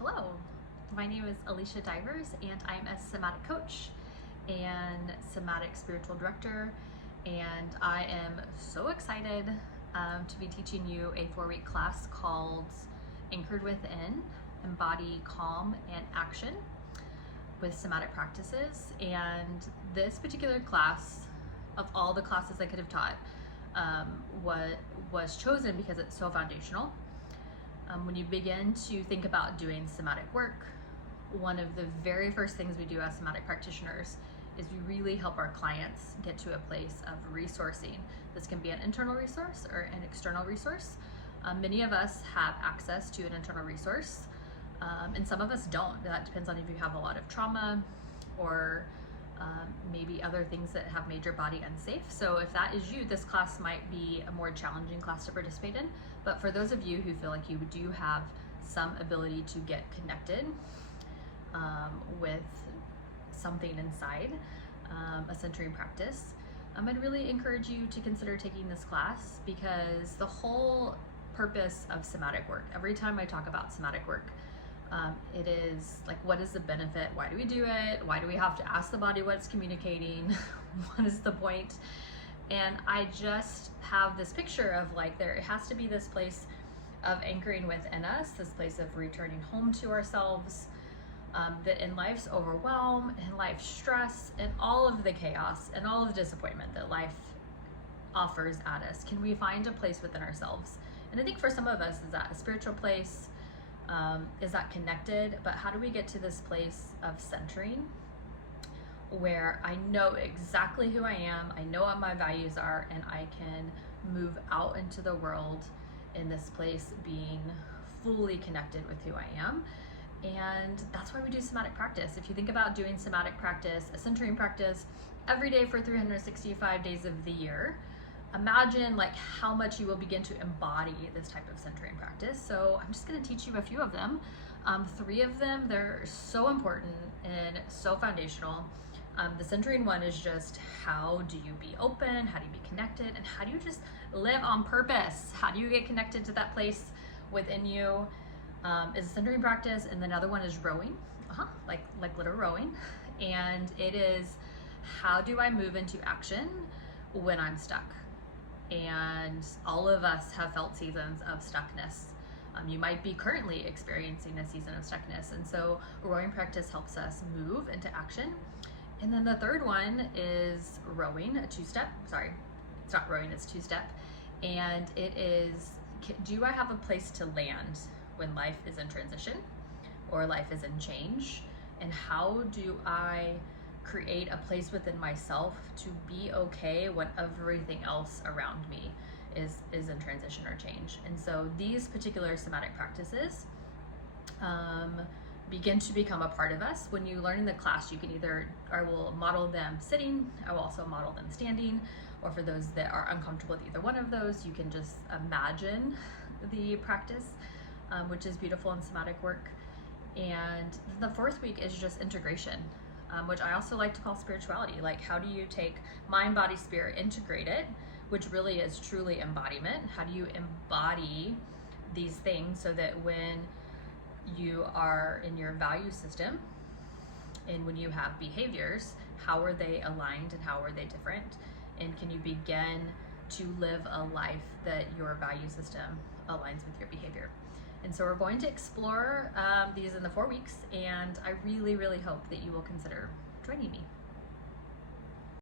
Hello, my name is Alicia Divers and I'm a somatic coach and somatic spiritual director, and I am so excited to be teaching you a 4-week class called Anchored Within, Embody, Calm, and Action with somatic practices. And this particular class, of all the classes I could have taught, was chosen because it's so foundational. When you begin to think about doing somatic work, one of the very first things we do as somatic practitioners is we really help our clients get to a place of resourcing. This can be an internal resource or an external resource. Many of us have access to an internal resource, and some of us don't. That depends on if you have a lot of trauma or maybe other things that have made your body unsafe. So if that is you, this class might be a more challenging class to participate in. But for those of you who feel like you do have some ability to get connected with something inside, a centering practice, I'd really encourage you to consider taking this class, because the whole purpose of somatic work, every time I talk about somatic work, it is like, what is the benefit? Why do we do it? Why do we have to ask the body what it's communicating? What is the point? And I just have this picture of like, there has to be this place of anchoring within us, this place of returning home to ourselves, that in life's overwhelm, in life's stress, and all of the chaos and all of the disappointment that life offers at us, can we find a place within ourselves? And I think for some of us, is that a spiritual place? Is that connected? But how do we get to this place of centering where I know exactly who I am, I know what my values are, and I can move out into the world in this place being fully connected with who I am? And that's why we do somatic practice. If you think about doing somatic practice, a centering practice, every day for 365 days of the year, imagine like how much you will begin to embody this type of centering practice. So I'm just going to teach you a few of them. 3 of them, they're so important and so foundational. The centering one is just, how do you be open? How do you be connected? And how do you just live on purpose? How do you get connected to that place within you? Is a centering practice. And the other one is rowing, like literal rowing. And it is, how do I move into action when I'm stuck? And all of us have felt seasons of stuckness. You might be currently experiencing a season of stuckness. And so rowing practice helps us move into action. And then the third one is rowing, a 2-step. Sorry, it's not rowing, it's 2-step. And it is, do I have a place to land when life is in transition or life is in change? And how do I create a place within myself to be okay when everything else around me is in transition or change? And so these particular somatic practices begin to become a part of us. When you learn in the class, you can either, I will model them sitting, I will also model them standing, or for those that are uncomfortable with either one of those, you can just imagine the practice, which is beautiful in somatic work. And the 4th week is just integration, which I also like to call spirituality. Like, how do you take mind, body, spirit, integrate it, which really is truly embodiment? How do you embody these things so that when you are in your value system and when you have behaviors, how are they aligned and how are they different? And can you begin to live a life that your value system aligns with your behavior? And so we're going to explore these in the 4 weeks, and I really, really hope that you will consider joining me.